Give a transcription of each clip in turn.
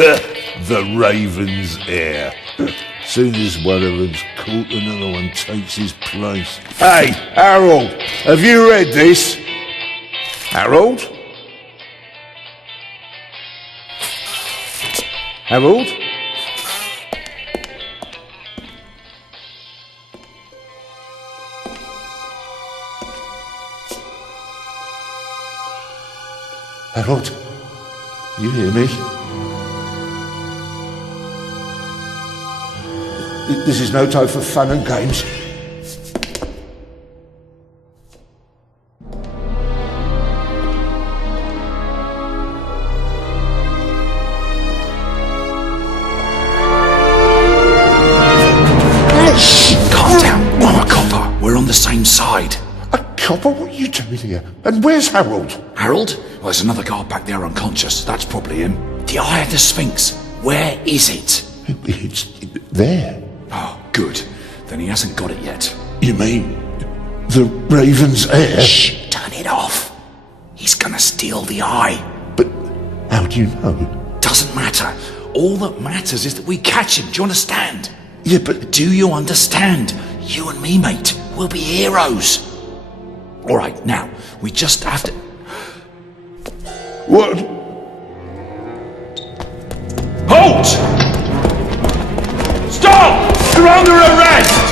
The Raven's heir. Soon as one of them's caught, another one takes his place. Hey, Harold, have you read this? Harold? Harold? Harold? You hear me? This is no time for fun and games. Shh! Calm down. I'm a copper. We're on the same side. A copper? What are you doing here? And where's Harold? Harold? Well, there's another guard back there unconscious. That's probably him. The Eye of the Sphinx. Where is it? It's there. Oh, good. Then he hasn't got it yet. You mean the Raven's heir? Shh! Turn it off. He's gonna steal the eye. But how do you know? Doesn't matter. All that matters is that we catch him. Do you understand? Yeah, but Do you understand? You and me, mate. We'll be heroes. All right, now, we just have to... what? Halt! Stop! You're under arrest!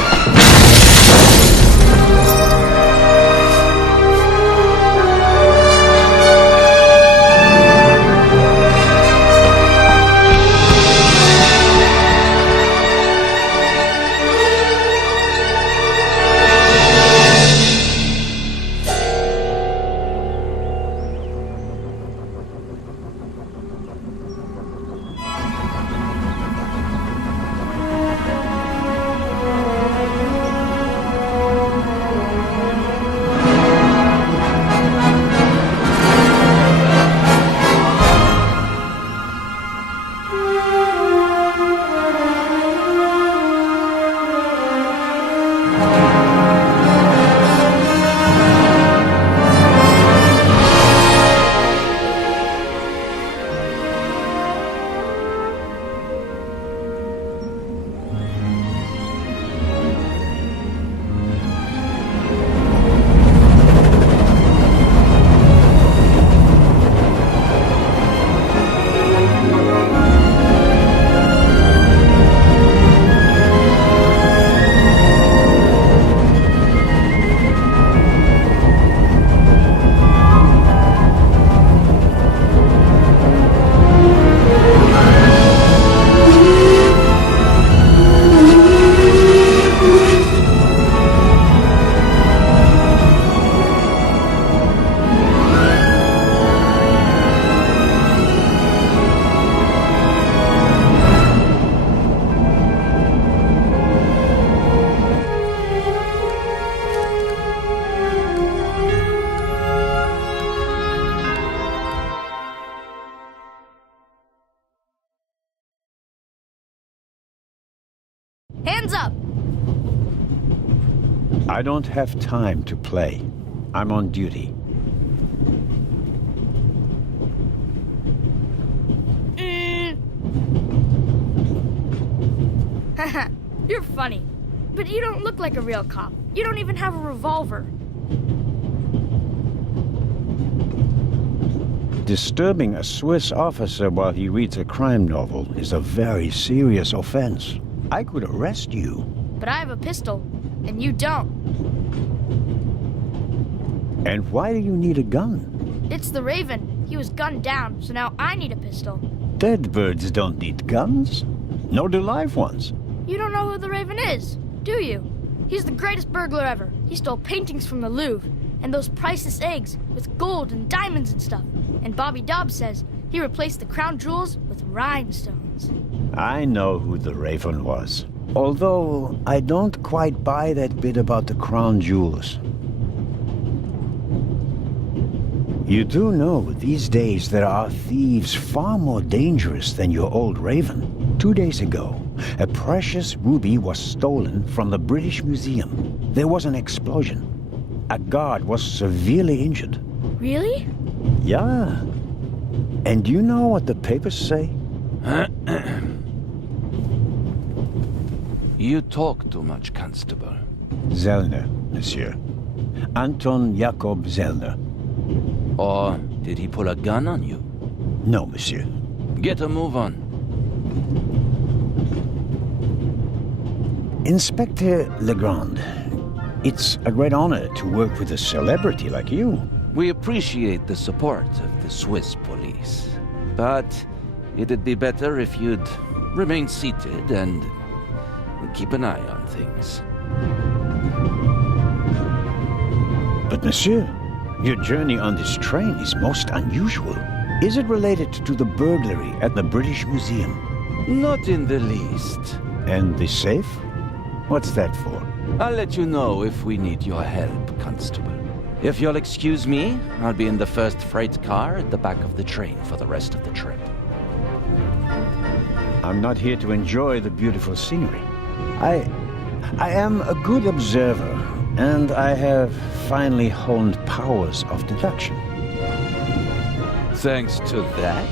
Hands up! I don't have time to play. I'm on duty. Haha, you're funny. But you don't look like a real cop. You don't even have a revolver. Disturbing a Swiss officer while he reads a crime novel is a very serious offense. I could arrest you. But I have a pistol, and you don't. And why do you need a gun? It's the Raven. He was gunned down, so now I need a pistol. Dead birds don't need guns. Nor do live ones. You don't know who the Raven is, do you? He's the greatest burglar ever. He stole paintings from the Louvre, and those priceless eggs with gold and diamonds and stuff. And Bobby Dobbs says he replaced the crown jewels with rhinestones. I know who the Raven was. Although I don't quite buy that bit about the crown jewels. You do know these days there are thieves far more dangerous than your old Raven. 2 days ago, a precious ruby was stolen from the British Museum. There was an explosion. A guard was severely injured. Really? Yeah. And you know what the papers say? You talk too much, Constable. Zellner, monsieur. Anton Jakob Zellner. Or did he pull a gun on you? No, monsieur. Get a move on. Inspector Legrand, it's a great honor to work with a celebrity like you. We appreciate the support of the Swiss police. But it'd be better if you'd remain seated and keep an eye on things. But monsieur, your journey on this train is most unusual. Is it related to the burglary at the British Museum? Not in the least. And the safe? What's that for? I'll let you know if we need your help, Constable. If you'll excuse me, I'll be in the first freight car at the back of the train for the rest of the trip. I'm not here to enjoy the beautiful scenery. I am a good observer, and I have finally honed powers of deduction. Thanks to that?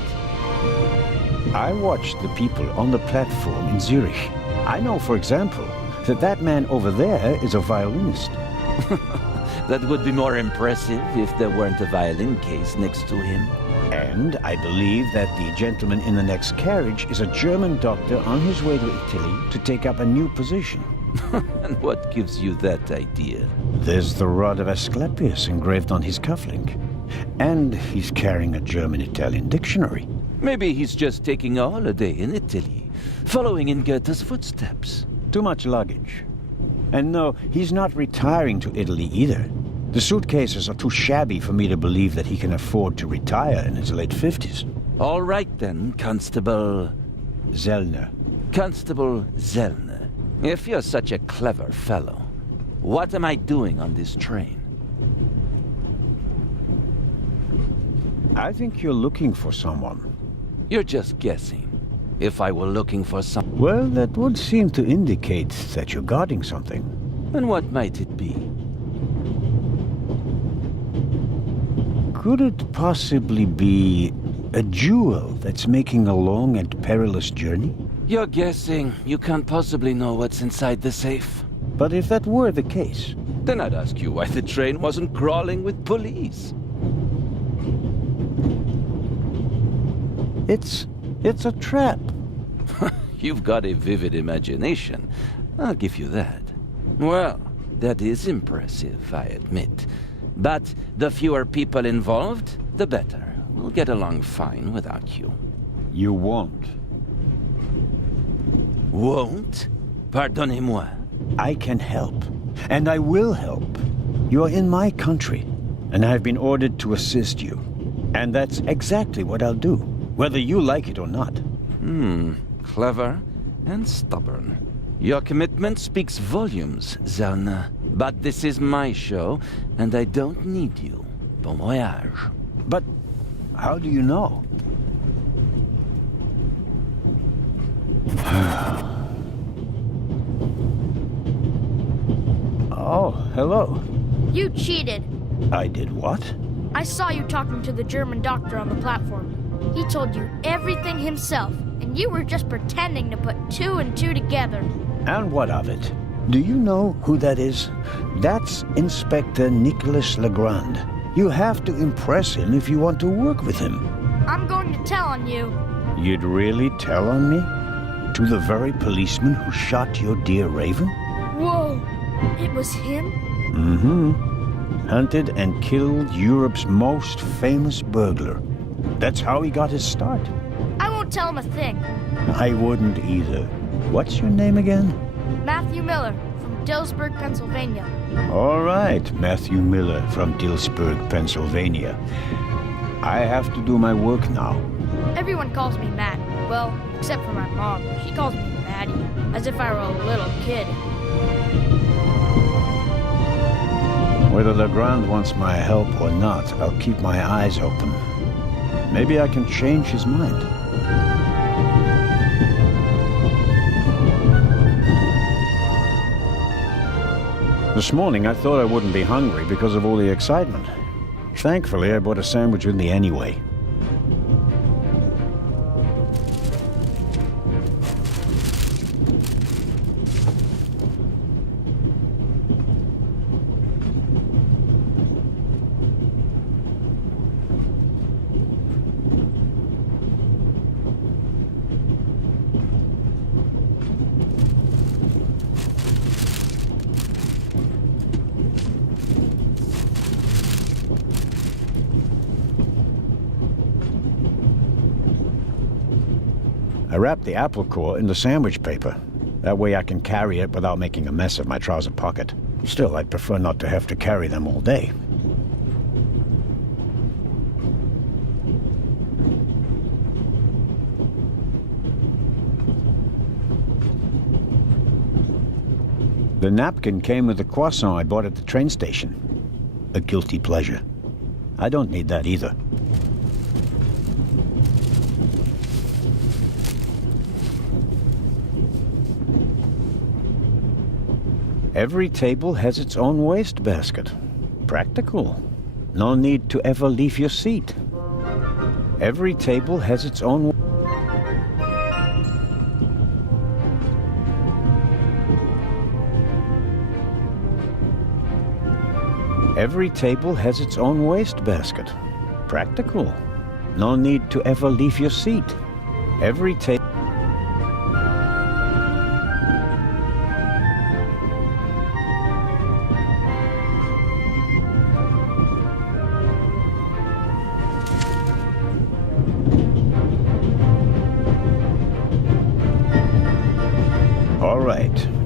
I watched the people on the platform in Zurich. I know, for example, that man over there is a violinist. That would be more impressive if there weren't a violin case next to him. And I believe that the gentleman in the next carriage is a German doctor on his way to Italy to take up a new position. And what gives you that idea? There's the rod of Asclepius engraved on his cufflink. And he's carrying a German-Italian dictionary. Maybe he's just taking a holiday in Italy, following in Goethe's footsteps. Too much luggage. And no, he's not retiring to Italy either. The suitcases are too shabby for me to believe that he can afford to retire in his late 50s. All right then, Constable... Zellner. Constable Zellner. If you're such a clever fellow, what am I doing on this train? I think you're looking for someone. You're just guessing. If I were looking for some... Well, that would seem to indicate that you're guarding something. And what might it be? Could it possibly be a jewel that's making a long and perilous journey? You're guessing. You can't possibly know what's inside the safe. But if that were the case... Then I'd ask you why the train wasn't crawling with police. It's a trap. You've got a vivid imagination. I'll give you that. Well, that is impressive, I admit. But the fewer people involved, the better. We'll get along fine without you. You won't. Won't? Pardonnez-moi. I can help. And I will help. You're in my country, and I've been ordered to assist you. And that's exactly what I'll do, whether you like it or not. Clever and stubborn. Your commitment speaks volumes, Zellner. But this is my show, and I don't need you. Bon voyage. But how do you know? Oh, hello. You cheated. I did what? I saw you talking to the German doctor on the platform. He told you everything himself, and you were just pretending to put two and two together. And what of it? Do you know who that is? That's Inspector Nicholas Legrand. You have to impress him if you want to work with him. I'm going to tell on you. You'd really tell on me? To the very policeman who shot your dear Raven? Whoa, it was him? Mm-hmm. Hunted and killed Europe's most famous burglar. That's how he got his start. I won't tell him a thing. I wouldn't either. What's your name again? Matthew Miller, from Dillsburg, Pennsylvania. All right, Matthew Miller from Dillsburg, Pennsylvania. I have to do my work now. Everyone calls me Matt. Well, except for my mom. She calls me Maddie, as if I were a little kid. Whether Legrand wants my help or not, I'll keep my eyes open. Maybe I can change his mind. This morning, I thought I wouldn't be hungry because of all the excitement. Thankfully, I bought a sandwich with me anyway. I wrapped the apple core in the sandwich paper. That way I can carry it without making a mess of my trouser pocket. Still, I'd prefer not to have to carry them all day. The napkin came with the croissant I bought at the train station. A guilty pleasure. I don't need that either. Every table has its own wastebasket. Practical. No need to ever leave your seat. Every table has its own... Every table has its own wastebasket. Practical. No need to ever leave your seat. Every table... All right.